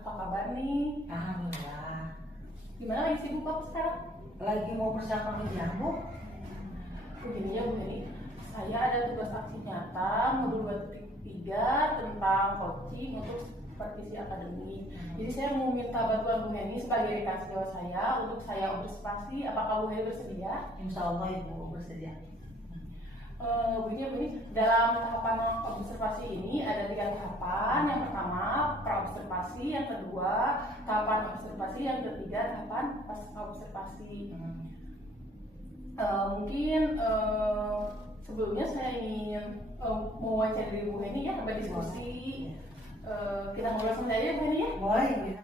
Apa kabar nih? Alhamdulillah. Gimana lagi sibuk Bapak sekarang? Lagi mau persiapan ujian, Bu? Begini ya Bu Heni, saya ada tugas aksi nyata modul 2.3 tentang coaching untuk supervisi akademik. Jadi saya mau minta bantuan Bu Heni sebagai rekan sejawat saya untuk saya observasi. Apakah Bu Heni bersedia? Insya Allah Ibu bersedia. Bu Heni, dalam tahapan observasi ini ada 3 tahapan. Yang pertama pra-observasi, yang kedua tahapan observasi, yang ketiga tahapan pasca observasi. Mungkin sebelumnya saya ingin mewawancari Bu Heni ya, berdiskusi. Kita ngobrol sebentar ya Bu Heni ya. Boleh.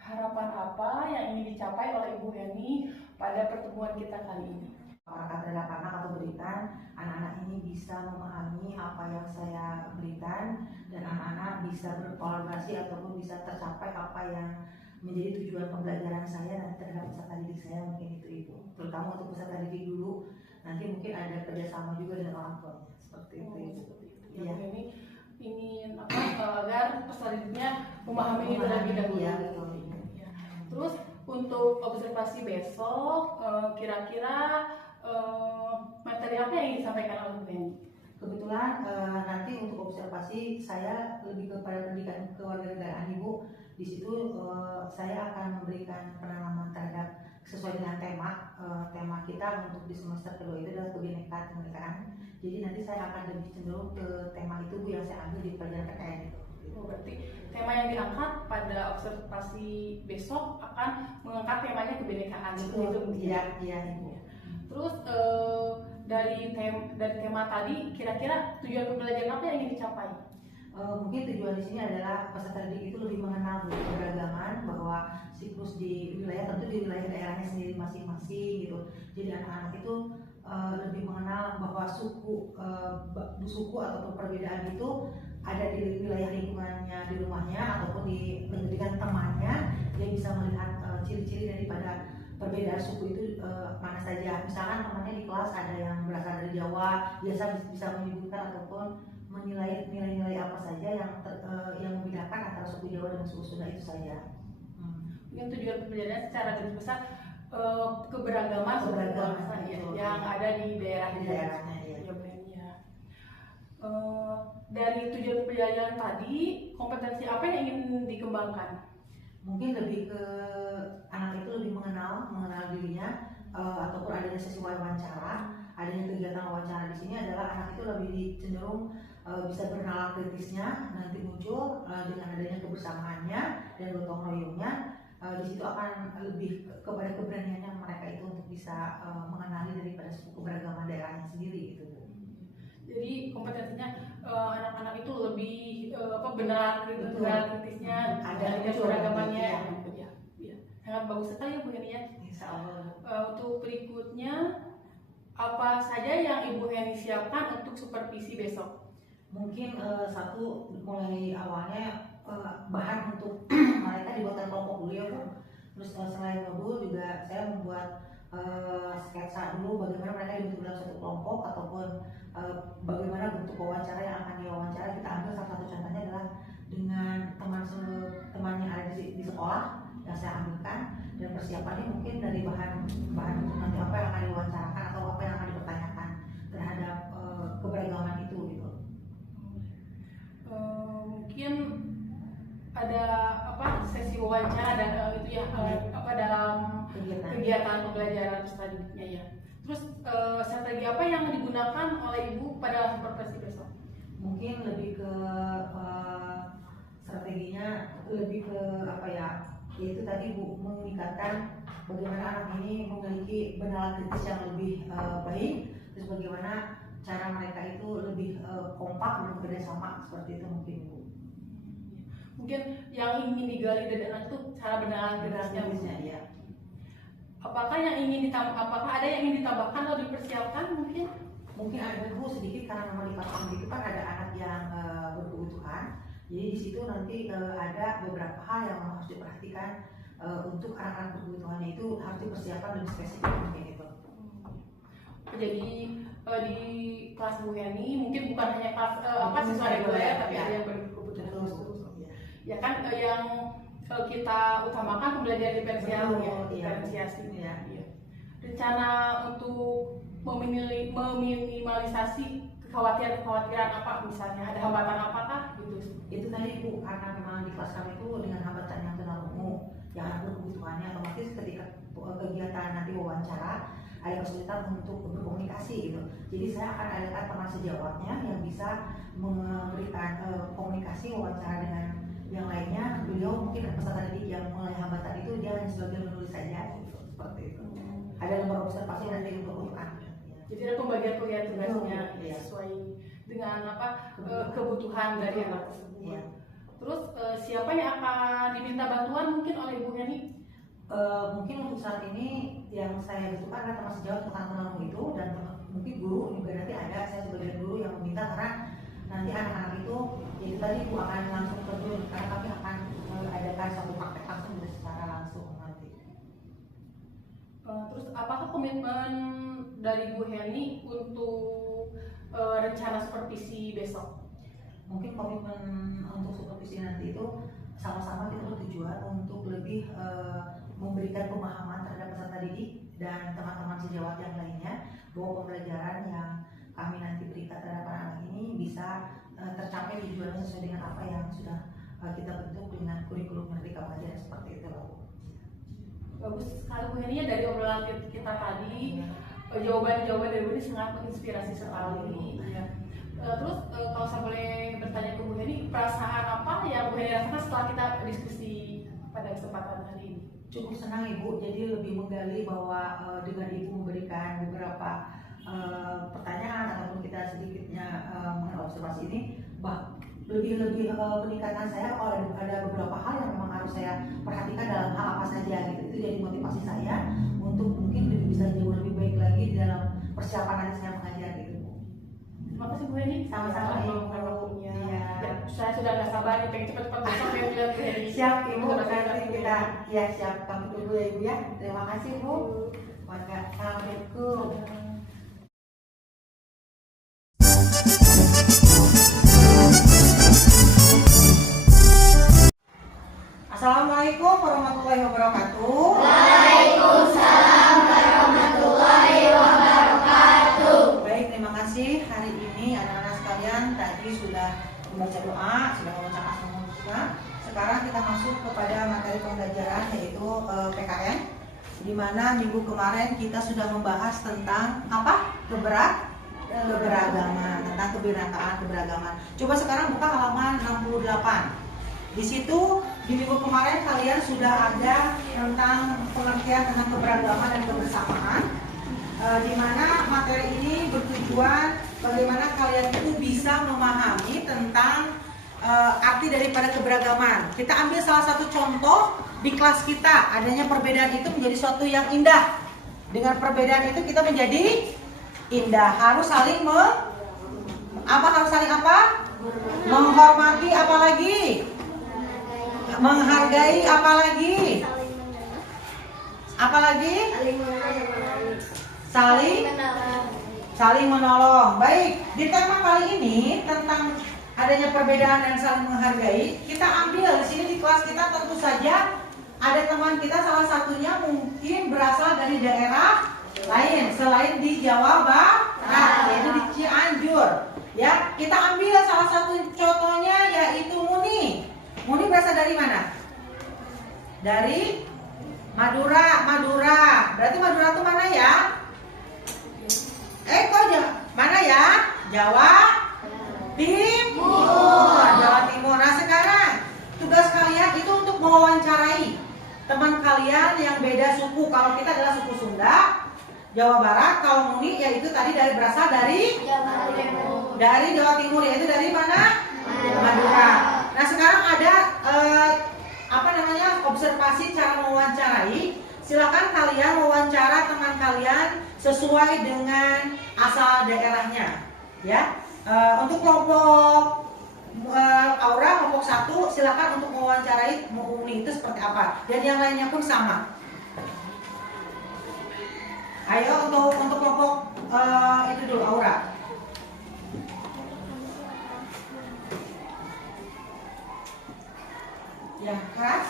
Harapan apa yang ingin dicapai oleh Ibu Heni pada pertemuan kita kali ini? Apakah terhadap anak atau berikan, anak-anak ini bisa memahami apa yang saya berikan dan anak-anak bisa berkolaborasi ataupun bisa tercapai apa yang menjadi tujuan pembelajaran saya nanti terhadap peserta didik saya, mungkin itu Ibu. Terutama untuk peserta didik dulu, nanti mungkin ada kerjasama juga dengan orang tuanya, seperti itu Ibu. Ya, Bu Heni ingin agar peserta didiknya memahami itu lebih dahulu. Ya, betul. Ya. Terus untuk observasi besok, kira-kira materi apa yang ingin disampaikan oleh Bu Heni? Kebetulan nanti untuk observasi saya lebih kepada pendidikan kewarganegaraan Ibu. Di situ saya akan memberikan penanaman terhadap sesuai dengan tema kita untuk di semester kedua itu adalah kebinekaan. Jadi nanti saya akan lebih cenderung ke tema itu Bu yang saya ambil di pelajaran PKN itu. Oh, berarti tema yang diangkat pada observasi besok akan mengangkat temanya kebinekaan. Iya Ibu. Terus dari tema tadi, kira-kira tujuan pembelajaran apa yang ingin dicapai? Mungkin tujuan di sini adalah peserta didik itu lebih mengenal keberagaman, bahwa siklus di wilayah tentu di wilayah daerahnya sendiri masing-masing gitu. Jadi anak-anak itu lebih mengenal bahwa suku ataupun perbedaan itu ada di wilayah lingkungannya, di rumahnya ataupun di pendidikan temannya. Dia bisa melihat ciri-ciri daripada perbedaan suku itu mana saja. Misalkan temannya di kelas ada yang berasal dari Jawa, biasa bisa menyebutkan ataupun menilai nilai-nilai apa saja yang membedakan antara suku Jawa dan suku Sunda itu saja. Mungkin tujuan pembelajaran secara garis besar keberagaman bangsa yang ada di daerahnya. Ya. Dari tujuan pembelajaran tadi, kompetensi apa yang ingin dikembangkan? Mungkin lebih ke anak itu lebih mengenal dirinya, ataupun adanya sesi wawancara. Adanya kegiatan wawancara di sini adalah anak itu lebih cenderung bisa bernalar kritisnya nanti muncul dengan adanya kebersamaannya dan gotong royongnya. Di situ akan lebih kepada keberaniannya mereka itu untuk bisa mengenali daripada suku keberagaman daerahnya sendiri itu. Jadi kompetensinya anak-anak itu lebih benar kritisnya, ada keberagamannya. Ya. Sangat bagus sekali ya Bu Heni ya. Insya Allah. Untuk berikutnya, apa saja yang Ibu Heni siapkan untuk supervisi besok? Mungkin satu mulai awalnya bahan untuk mereka dibuatkan kelompok dulu ya Bu. Terus selain modul juga saya membuat sketsa dulu bagaimana mereka dibentuk dalam satu kelompok ataupun bagaimana bentuk wawancara yang akan diwawancara. Kita ambil salah satu contohnya adalah dengan teman yang ada di sekolah yang saya ambilkan, dan persiapannya mungkin dari bahan untuk nanti apa yang akan diwawancarakan atau apa yang akan dipertanyakan terhadap keberagaman itu gitu. Mungkin ada sesi wawancara dan itu ya dalam kegiatan pembelajaran peserta didiknya ya. Terus strategi apa yang digunakan oleh Ibu pada supervisi besok? Mungkin lebih ke strateginya lebih ke yaitu tadi Bu, meningkatkan bagaimana anak ini memiliki benalar kritis yang lebih baik, terus bagaimana cara mereka itu lebih kompak dan bekerja sama, seperti itu mungkin Bu. Mungkin yang ingin digali dari anak itu cara benalar kritisnya ya. Apakah ada yang ingin ditambahkan atau dipersiapkan mungkin? Mungkin ada Bu sedikit, karena memang di kelas itu kan ada anak yang berkebutuhan. Jadi di situ nanti ada beberapa hal yang harus diperhatikan untuk anak-anak berkebutuhannya itu harus dipersiapkan lebih spesifik mungkin itu. Jadi di kelas Bu Heni mungkin bukan hanya kelas siswa reguler, tapi ada yang berkebutuhan khusus. Ya kan yang kita utamakan pembelajaran diferensial ya, Betul, iya. diferensiasi. Iya. Iya. Rencana untuk meminimalisasi kekhawatiran apa misalnya, ada hambatan apakah gitu? Itu tadi Bu, karena memang di kelas kami itu dengan hambatan yang kenal umum, yang ada kebutuhannya, otomatis ketika kegiatan nanti wawancara ada kesulitan untuk berkomunikasi gitu. Jadi saya akan adakan teman sejawatnya yang bisa memberikan komunikasi wawancara dengan yang lainnya. Beliau mungkin peserta didik yang mulai hambatan itu dia hanya sebagai menulis saja gitu, seperti itu. Ada nomor observasi nanti untuk anak. Jadi ada pembagian tugasnya Iya. sesuai dengan kebutuhan dari anak tersebut. Iya. Terus siapa yang akan diminta bantuan mungkin oleh Ibu Heni? Mungkin untuk saat ini yang saya butuhkan adalah teman sejawat tentang penanung itu, dan mungkin guru juga nanti ada, saya sebagai guru yang meminta, karena nanti anak-anak itu jadi tadi Bu akan langsung terjun, karena kami akan mengadakan satu praktek langsung secara langsung nanti. Terus apakah komitmen dari Bu Heni untuk rencana supervisi besok? Mungkin komitmen untuk supervisi nanti itu sama-sama kita bertujuan untuk lebih memberikan pemahaman terhadap peserta didik dan teman-teman sejawat yang lainnya, bahwa pembelajaran yang kami nanti berikan terhadap anak ini bisa tercapai tujuannya sesuai dengan apa yang sudah kita bentuk dengan kurikulum Merdeka Belajar, seperti itu loh. Bagus sekali Bu Heni, dari obrolan kita tadi jawaban-jawaban dari Bu Heni sangat menginspirasi sekali. Ya. Terus kalau saya boleh bertanya ke Bu Heni, perasaan apa yang Bu Heni rasakan setelah kita diskusi pada kesempatan hari ini? Cukup senang Ibu, jadi lebih menggali bahwa dengan Ibu memberikan beberapa pertanyaan ataupun kita sedikitnya mengobservasi ini, lebih peningkatan saya kalau ada beberapa hal yang memang harus saya perhatikan dalam hal apa saja gitu. Itu jadi motivasi saya untuk mungkin bisa jauh lebih baik lagi di dalam persiapan nanti saya mengajar gitu. Terima kasih Bu Heni, Sama-sama Ibu. waktunya. Iya. Ya, saya sudah nggak sabar nih, pengen cepat-cepat besok ya lihat Bu Heni. Siap Ibu, Sudah nanti saya kita ya siap kami tunggu ya Ibu ya. Terima kasih Bu. Warga, assalamualaikum. Assalamualaikum warahmatullahi wabarakatuh. Waalaikumsalam warahmatullahi wabarakatuh. Baik, terima kasih. Hari ini anak-anak sekalian tadi sudah membaca doa, sudah mengucapkan semoga. Sekarang kita masuk kepada materi pembelajaran, yaitu PKN, di mana minggu kemarin kita sudah membahas tentang apa? Keberagaman, tentang kebinekaan, keberagaman. Coba sekarang buka halaman 68. Di situ di minggu kemarin kalian sudah ada tentang pengertian tentang keberagaman dan kebersamaan, di mana materi ini bertujuan bagaimana kalian itu bisa memahami tentang arti daripada keberagaman. Kita ambil salah satu contoh di kelas kita, adanya perbedaan itu menjadi suatu yang indah. Dengan perbedaan itu kita menjadi indah. Harus saling menghormati, apalagi menghargai, apalagi saling menolong. Baik, di tema kali ini tentang adanya perbedaan dan saling menghargai, kita ambil di sini di kelas kita. Tentu saja ada teman kita, salah satunya mungkin berasal dari daerah lain selain di Jawa Barat, yaitu di Cianjur. Ya, kita ambil salah satu contohnya, yaitu Muni. Muni berasal dari mana? Dari Madura. Berarti Madura itu mana ya? Mana ya? Jawa Timur. Jawa Timur. Nah, sekarang tugas kalian itu untuk mewawancarai teman kalian yang beda suku. Kalau kita adalah suku Sunda, Jawa Barat. Kalau Muni yaitu tadi berasal dari Jawa Timur, yaitu dari mana? Madura. Nah, sekarang ada observasi cara mewawancarai. Silakan kalian wawancara teman kalian sesuai dengan asal daerahnya, ya. Untuk kelompok Aura, kelompok 1, silakan untuk mewawancarai Muni itu seperti apa, dan yang lainnya pun sama. Ayo untuk kelompok itu dulu, Aura. Yang keras.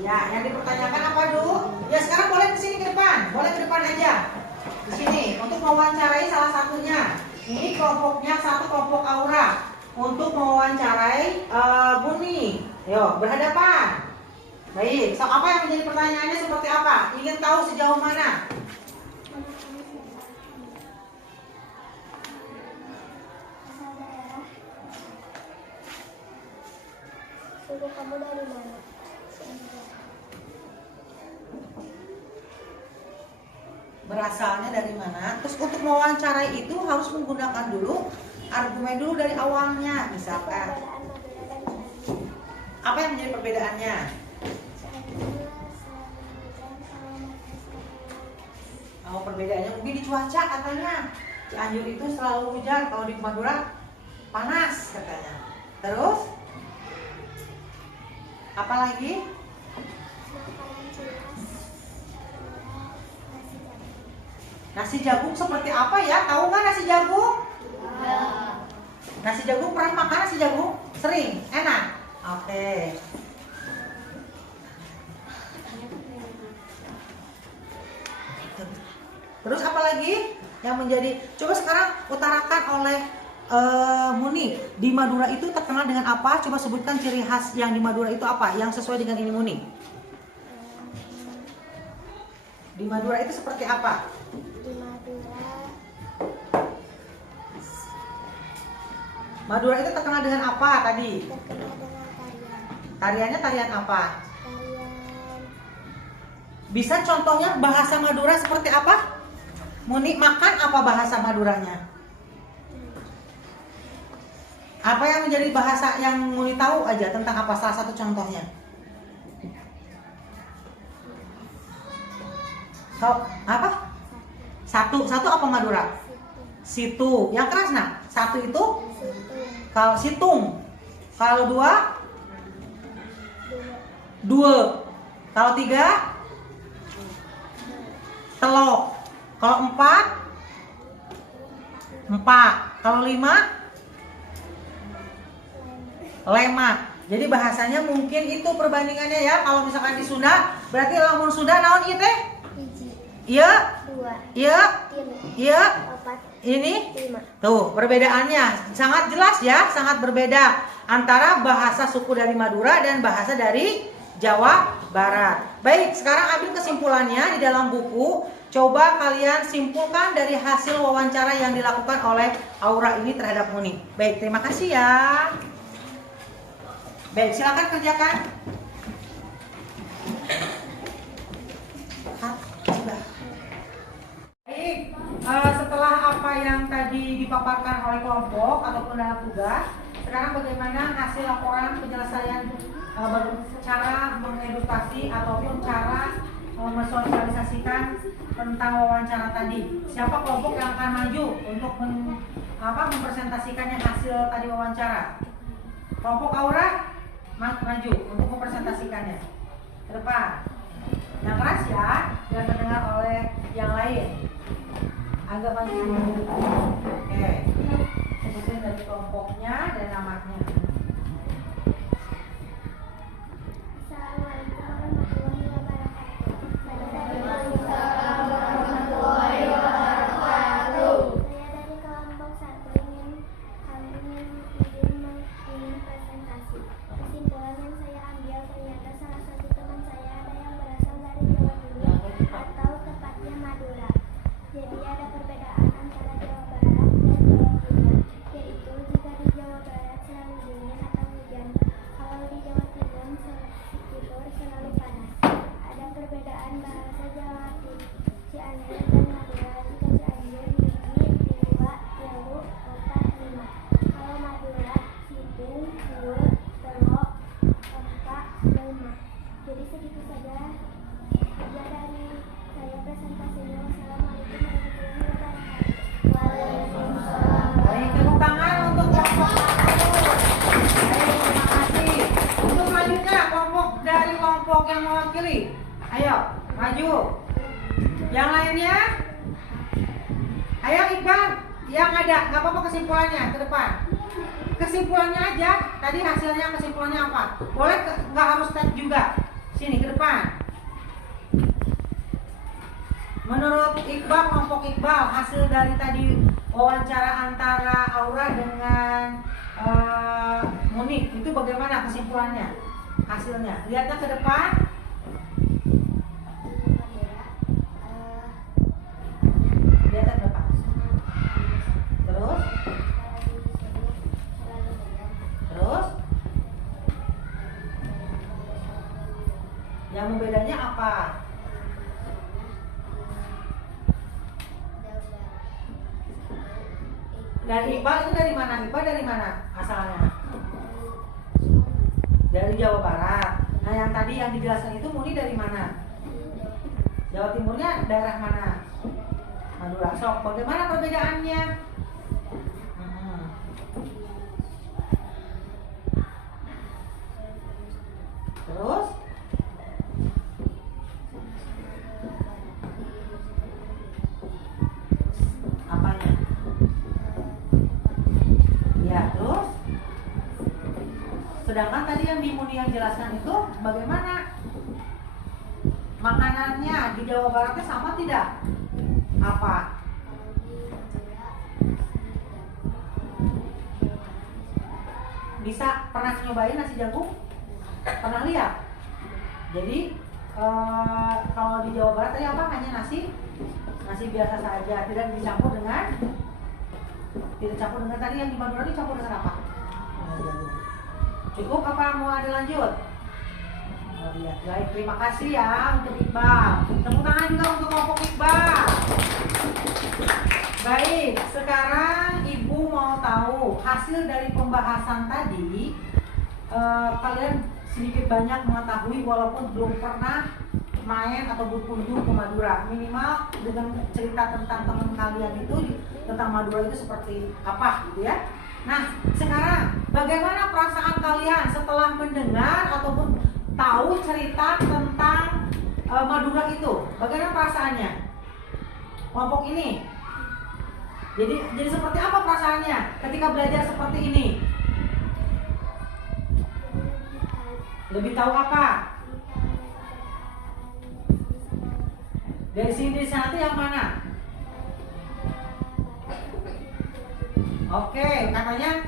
Ya, yang dipertanyakan apa dulu? Ya sekarang boleh ke sini ke depan, boleh ke depan aja. Di sini untuk mewawancarai salah satunya. Ini kelompoknya satu kelompok Aura untuk mewawancarai Buni. Yo, berhadapan. Baik, so apa yang menjadi pertanyaannya seperti apa? Ingin tahu sejauh mana? Suku kamu dari mana? Berasalnya dari mana? Terus untuk mewawancarai itu harus menggunakan dulu argumen dulu dari awalnya. Misalkan, Perbedaan Madura dan Candi. apa yang menjadi perbedaannya? Oh, perbedaannya mungkin di cuaca katanya. Cianjur itu selalu hujan, kalau di Madura panas katanya. Terus apa lagi? Nasi jagung seperti apa ya? Tahu nggak nasi jagung? Nasi jagung pernah makan nasi jagung? Sering? Enak? Oke. Terus apa lagi yang menjadi? Coba sekarang utarakan oleh Muni. Di Madura itu terkenal dengan apa? Coba sebutkan ciri khas yang di Madura itu apa? Yang sesuai dengan ini Muni. Di Madura itu seperti apa? Di Madura Madura itu terkenal dengan apa tadi? terkenal dengan tarian. Tariannya tarian apa? Tarian Bisa contohnya bahasa Madura seperti apa? Muni, makan apa bahasa Maduranya? Apa yang menjadi bahasa yang Muni tahu aja tentang apa? Salah satu contohnya. Tahu apa? Satu apa Madura? Situ. Yang keras nah? Satu itu kalau situng. Kalau dua? Dua. Kalau tiga? Telok. Kalau empat? Empat. Kalau lima? Lema. Jadi bahasanya mungkin itu perbandingannya ya. Kalau misalkan di Sunda, berarti lamun Sunda naon ieu teh? hiji, Iya, 2, iya, 3, iya. 4, Ini 5. tuh perbedaannya sangat jelas ya, sangat berbeda antara bahasa suku dari Madura dan bahasa dari Jawa Barat. Baik, sekarang ambil kesimpulannya di dalam buku. Coba kalian simpulkan dari hasil wawancara yang dilakukan oleh Aura ini terhadap Muni. Baik, terima kasih ya. Baik, silakan kerjakan. Sudah. Baik, setelah apa yang tadi dipaparkan oleh kelompok ataupun dalam tugas, sekarang bagaimana hasil laporan penyelesaian cara mengedukasi ataupun cara mensosialisasikan tentang wawancara tadi. Siapa kelompok yang akan maju untuk mempresentasikannya hasil tadi wawancara? Kelompok Aura maju untuk mempresentasikannya. Ke depan. Yang keras ya, biar terdengar oleh yang lain. Agak maju. Oke. Sebutin dari kelompoknya dan namanya. Yaitu jika di Jawa Barat selalu Ayo Iqbal, yang ada, nggak apa-apa kesimpulannya ke depan. Kesimpulannya aja. Tadi hasilnya kesimpulannya apa? Boleh nggak harus tag juga. Sini ke depan. Menurut Iqbal, kelompok Iqbal, hasil dari tadi wawancara antara Aura dengan Munik itu bagaimana kesimpulannya? Hasilnya, lihatnya ke depan. Lihatnya ke depan. Terus, yang membedanya apa? Dan Iqbal itu dari mana? Iqbal dari mana asalnya? Dari Jawa Barat. Nah yang tadi yang dijelaskan itu Muni dari mana? Jawa Timurnya daerah mana? Madura. Sok, bagaimana perbedaannya? Terus? Apanya? Ya, terus? Sedangkan tadi yang di Muni yang jelaskan itu bagaimana? Makanannya di Jawa Baratnya sama tidak? Apa? Bisa pernah nyobain nasi jagung? Pernah lihat? Jadi kalau di Jawa Barat tadi apa? Hanya nasi biasa saja, tidak dicampur dengan tadi yang di Madura dicampur dengan apa? Cukup apa mau ada lanjut? Oh, iya. Baik, terima kasih ya untuk Iqbal. Tepuk tangan juga untuk kelompok Iqbal. Baik, sekarang Ibu mau tahu hasil dari pembahasan tadi. Kalian sedikit banyak mengetahui walaupun belum pernah main atau berkunjung ke Madura. Minimal dengan cerita tentang teman kalian itu tentang Madura itu seperti apa gitu ya. Nah, sekarang bagaimana perasaan kalian setelah mendengar ataupun tahu cerita tentang Madura itu? Bagaimana perasaannya? Kelompok ini. Jadi seperti apa perasaannya ketika belajar seperti ini? Lebih tahu apa? Dari sini sana yang mana? Oke, katanya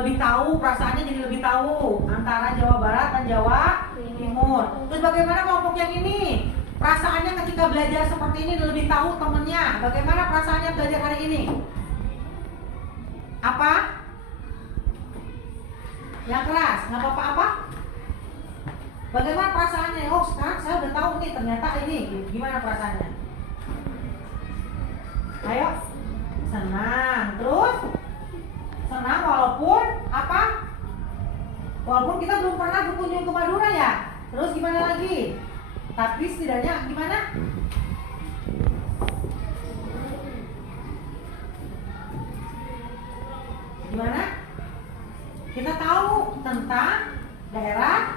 lebih tahu, perasaannya jadi lebih tahu antara Jawa Barat dan Jawa Timur. Terus bagaimana kelompok yang ini? Perasaannya ketika belajar seperti ini lebih tahu temennya. Bagaimana perasaannya belajar hari ini? Apa? Yang keras, nggak apa-apa apa? Bagaimana perasaannya? Oh sekarang saya udah tahu nih ternyata ini. Gimana perasaannya? Ayo, senang. Terus? Senang walaupun apa? Walaupun kita belum pernah berkunjung ke Madura ya. Terus gimana lagi? Tapi setidaknya gimana? Gimana? Kita tahu tentang daerah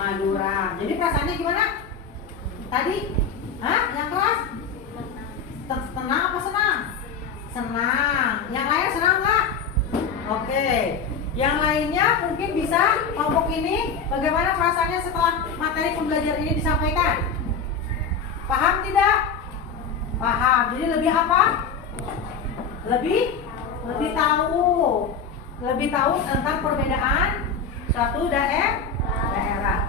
Madura. Jadi perasaannya gimana? Tadi? Hah? Yang keras? Tenang apa senang? Senang. Yang lain senang nggak? Oke. Yang lainnya mungkin bisa kelompok ini bagaimana perasaannya setelah materi pembelajaran ini disampaikan? Paham tidak? Paham. Jadi lebih apa? Lebih tahu. Lebih tahu tentang perbedaan suatu daerah.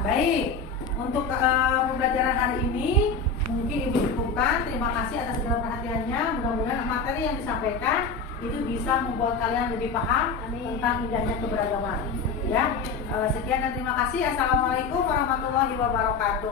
Baik. Untuk pembelajaran hari ini mungkin Ibu cukupkan. Terima kasih atas segala perhatiannya. Mudah-mudahan materi yang disampaikan itu bisa membuat kalian lebih paham tentang indahnya keberagaman. Ya, sekian dan terima kasih. Assalamualaikum warahmatullahi wabarakatuh.